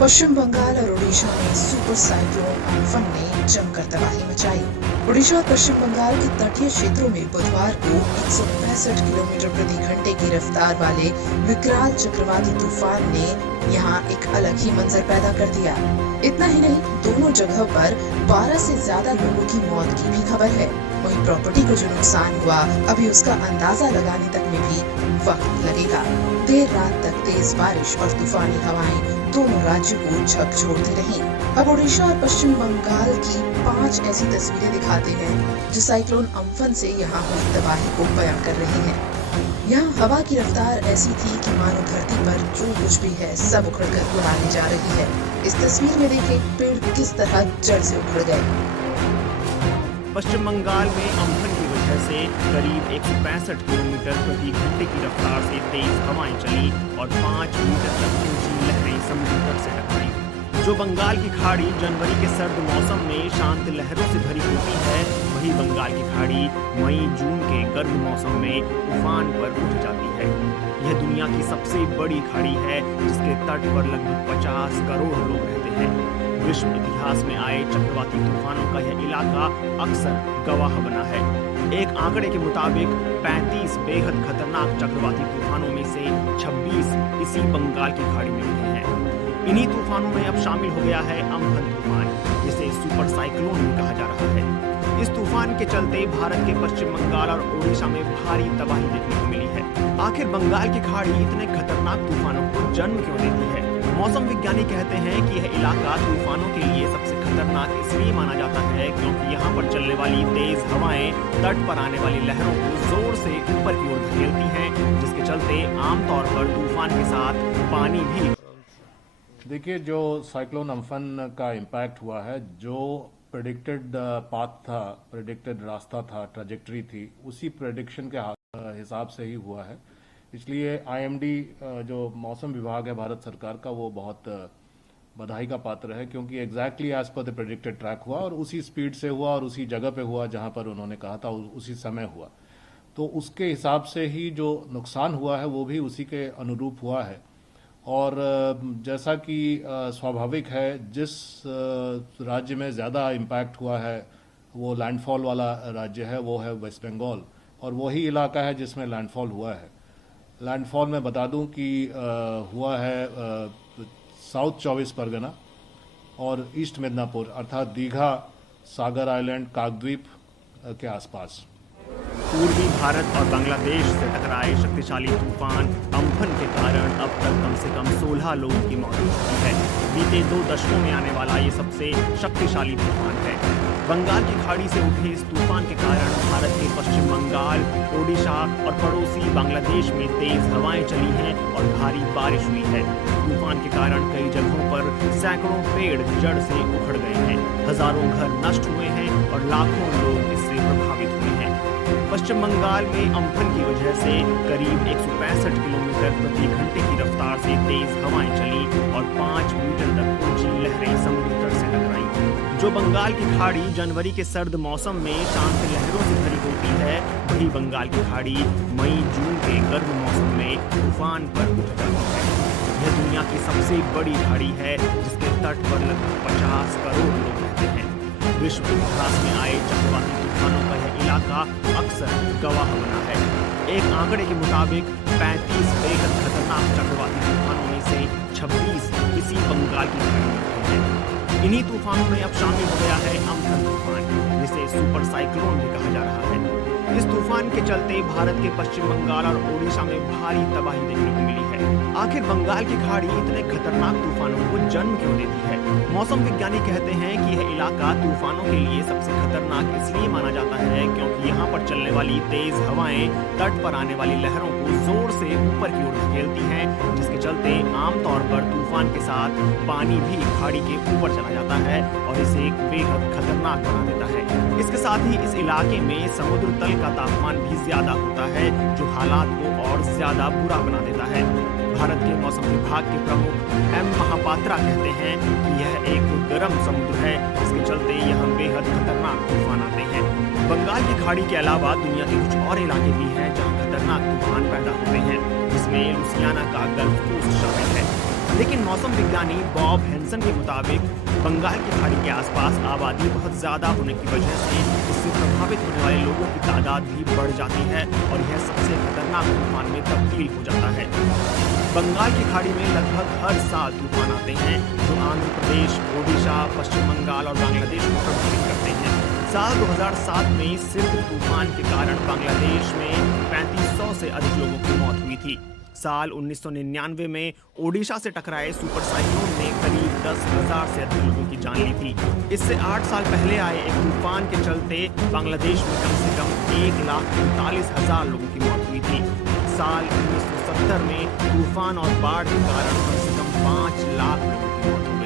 पश्चिम बंगाल और ओडिशा में super cyclone Amphan ने जमकर तबाही मचाई। ओडिशा और पश्चिम बंगाल के तटीय क्षेत्रों में बुधवार को 165 किलोमीटर प्रति घंटे की रफ्तार वाले विकराल चक्रवाती तूफान ने यहाँ एक अलग ही मंजर पैदा कर दिया। इतना ही नहीं, दोनों जगह पर 12 से ज्यादा लोगों की मौत की भी खबर है। वहीं प्रॉपर्टी को जो नुकसान हुआ, अभी उसका अंदाजा लगाने तक में भी वक्त लगेगा। देर रात तक तेज बारिश और तूफानी हवाएं दोनों राज्यों को झकझोरती रहीं। अब ओडिशा और पश्चिम बंगाल की 5 ऐसी तस्वीरें दिखाते हैं जो साइक्लोन अम्फन से यहाँ हुई तबाही को बयां कर रही हैं। यहाँ हवा की रफ्तार ऐसी थी कि मानो धरती पर जो कुछ भी है सब उखड़कर उड़ाने जा रही है। इस तस्वीर में देखें पेड़ किस तरह जड़ से उखड़ गए। पश्चिम बंगाल में अम्फन की वजह से करीब 165 किलोमीटर प्रति घंटे की रफ्तार से तेज हवाएं चली और 5 मीटर तक ऊंची लहरें समुद्र तट से टकराईं। जो बंगाल की खाड़ी जनवरी के सर्द मौसम में शांत लहरों से भरी होती है, वही बंगाल की खाड़ी मई जून के गर्म मौसम में उफान पर उठ जाती है। यह दुनिया की सबसे बड़ी खाड़ी है जिसके तट पर लगभग 50 करोड़ लोग रहते हैं। विश्व इतिहास में आए चक्रवाती तूफानों का यह इलाका अक्सर गवाह बना है। एक आंकड़े के मुताबिक 35 बेहद खतरनाक चक्रवाती तूफानों में से 26 इसी बंगाल की खाड़ी में उठे हैं। इन्हीं तूफानों में अब शामिल हो गया है अम्फन तूफान, जिसे सुपर साइक्लोन भी कहा जा रहा है। इस तूफान के चलते भारत के पश्चिम बंगाल और ओडिशा में भारी तबाही देखने को मिली है। आखिर बंगाल की खाड़ी इतने खतरनाक तूफानों को जन्म क्यों देती है? मौसम विज्ञानी कहते हैं कि यह इलाका तूफानों के लिए सबसे खतरनाक इसलिए माना जाता है क्योंकि यहाँ पर चलने वाली तेज हवाएं तट पर आने वाली लहरों को जोर से ऊपर की ओर धकेलती हैं, जिसके चलते आमतौर पर तूफान के साथ पानी भी। देखिए, जो साइक्लोन अम्फन का इम्पैक्ट हुआ है, जो प्रेडिक्टेड पाथ था, प्रेडिक्टेड रास्ता था, ट्रेजेक्टरी थी, उसी प्रेडिक्शन के हिसाब से ही हुआ है। इसलिए आईएमडी जो मौसम विभाग है भारत सरकार का, वो बहुत बधाई का पात्र है क्योंकि exactly as per the predicted track हुआ और उसी स्पीड से हुआ और उसी जगह पे हुआ जहां पर उन्होंने कहा था, उसी समय हुआ। तो उसके हिसाब से ही जो नुकसान हुआ है वो भी उसी के अनुरूप हुआ है। और जैसा कि स्वाभाविक है, जिस राज्य में ज़्यादा इम्पैक्ट हुआ है वो लैंडफॉल वाला राज्य है, वो है वेस्ट बंगाल, और वही इलाका है जिसमें लैंडफॉल हुआ है। लैंडफॉल में बता दूं कि हुआ है साउथ 24 परगना और ईस्ट मिदनापुर अर्थात दीघा, सागर आइलैंड, काकद्वीप के आसपास। पूर्वी भारत और बांग्लादेश से टकराए शक्तिशाली तूफान अम्फन के कारण अब तक कम से कम 16 लोगों की मौत हो चुकी है। बीते 2 दशकों में आने वाला ये सबसे शक्तिशाली तूफान है। बंगाल की खाड़ी से उठे इस तूफान के कारण भारत के पश्चिम बंगाल, ओडिशा और पड़ोसी बांग्लादेश में तेज हवाएं चली हैं और भारी बारिश हुई है। तूफान के कारण कई जगहों पर सैकड़ों पेड़ जड़ से उखड़ गए हैं, हजारों घर नष्ट हुए हैं और लाखों लोग इससे प्रभावित हुए हैं। पश्चिम बंगाल में अम्फन की वजह से करीब 165 किलोमीटर प्रति घंटे की रफ्तार से तेज हवाएं चली और 5 मीटर तक ऊंची लहरें समुद्र तट से टकराईं। जो बंगाल की खाड़ी जनवरी के सर्द मौसम में शांत लहरों से भरी होती है, वही बंगाल की खाड़ी मई जून के गर्म मौसम में तूफान पर उठ जाती है। यह दुनिया की सबसे बड़ी खाड़ी है जिसके तट पर लगभग 50 करोड़ लोग रहते हैं। विश्व इतिहास में आए चक्रवाती तूफानों का यह इलाका अक्सर गवाह बना है। एक आंकड़े के मुताबिक 35 बेहद खतरनाक चक्रवाती तूफानों में से 26 इसी बंगाल की खाड़ी में उठे हैं। इन्हीं तूफानों में अब शामिल हो गया है अम्फन तूफान, जिसे सुपर साइक्लोन भी कहा जा रहा है। इस तूफान के चलते भारत के पश्चिम बंगाल और ओडिशा में भारी तबाही देखने को मिली है। आखिर बंगाल की खाड़ी इतने खतरनाक तूफानों को जन्म क्यों देती है? मौसम विज्ञानी कहते हैं कि यह इलाका तूफानों के लिए सबसे खतरनाक इसलिए माना जाता है क्योंकि यहाँ पर चलने वाली तेज हवाएं तट पर आने वाली लहरों को जोर से ऊपर की ओर धकेलती हैं, जिसके चलते आमतौर पर तूफान के साथ पानी भी खाड़ी के ऊपर चला जाता है और इसे एक बेहद खतरनाक बना देता है। इसके साथ ही इस इलाके में समुद्र तल का तापमान भी ज्यादा होता है, जो हालात को और ज्यादा बुरा बना देता है। भारत के मौसम विभाग के प्रमुख एम महापात्रा कहते हैं कि यह एक गर्म समुद्र है, जिसके चलते यहाँ बेहद खतरनाक तूफान आते हैं। बंगाल की खाड़ी के अलावा दुनिया के कुछ और इलाके भी हैं जहाँ खतरनाक तूफान पैदा होते हैं, जिसमें लुसियाना का गल्फ कोस्ट शामिल है। लेकिन मौसम विज्ञानी बॉब हेंसन के मुताबिक बंगाल की खाड़ी के आसपास आबादी बहुत ज्यादा होने की वजह से इससे प्रभावित होने वाले लोगों की तादाद भी बढ़ जाती है और यह सबसे खतरनाक तूफान में तब्दील हो जाता है। बंगाल की खाड़ी में लगभग हर साल तूफान आते हैं जो आंध्र प्रदेश, ओडिशा, पश्चिम बंगाल और बांग्लादेश को प्रभावित करते हैं। साल 2007 में सिर्फ तूफान के कारण बांग्लादेश में 3500 से अधिक लोगों की मौत हुई थी। साल 1999 में ओडिशा से टकराए सुपर साइक्लोन ने करीब 10,000 से अधिक लोगों की जान ली थी। इससे 8 साल पहले आए एक तूफान के चलते बांग्लादेश में कम से कम 1,39,000 लोगों की मौत हुई थी। साल 1970 में तूफान और बाढ़ के कारण कम से कम 5 लाख लोगों की मौत हुई।